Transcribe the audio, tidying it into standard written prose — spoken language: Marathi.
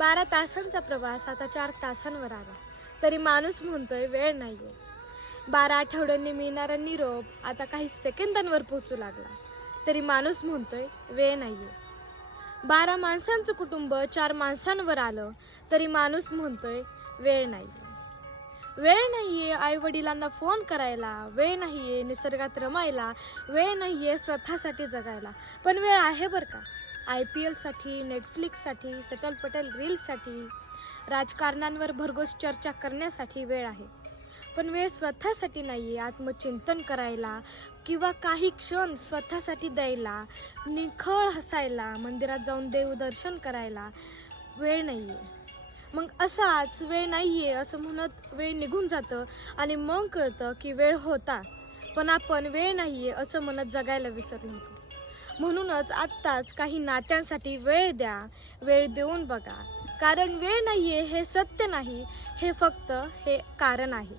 12 तासांचा प्रवास आता 4 तासांवर आला, तरी माणूस म्हणतोय वेळ नाहीये. 12 आठवड्यांनी मिळणारा निरोप आता काही सेकंदांवर पोहोचू लागला, तरी माणूस म्हणतोय वेळ नाहीये. 12 माणसांचं कुटुंब 4 माणसांवर आलं, तरी माणूस म्हणतोय वेळ नाहीये. वेळ नाहीये आई वडिलांना फोन करायला, वेळ नाहीये निसर्गात रमायला, वेळ नाहीये स्वतःसाठी जगायला. पण वेळ आहे बरं का. IPLसाठी, नेटफ्लिक्ससाठी, सटलपटल रील्ससाठी, राजकारण्यांवर भरघोस चर्चा करण्यासाठी वेळ आहे. पण वेळ स्वतःसाठी नाही आहे. आत्मचिंतन करायला किंवा काही क्षण स्वतःसाठी द्यायला, निखळ हसायला, मंदिरात जाऊन देवदर्शन करायला वेळ नाही आहे. मग असाच वेळ नाही आहे असं म्हणत वेळ निघून जातं आणि मग कळतं की वेळ होता, पण आपण वेळ नाही आहे असं म्हणत जगायला विसरलो होतो. म्हणूनच आत्ताच काही नात्यांसाठी वेळ द्या, वेळ देऊन बघा. कारण वेळ नाही आहे हे सत्य नाही, हे फक्त कारण आहे.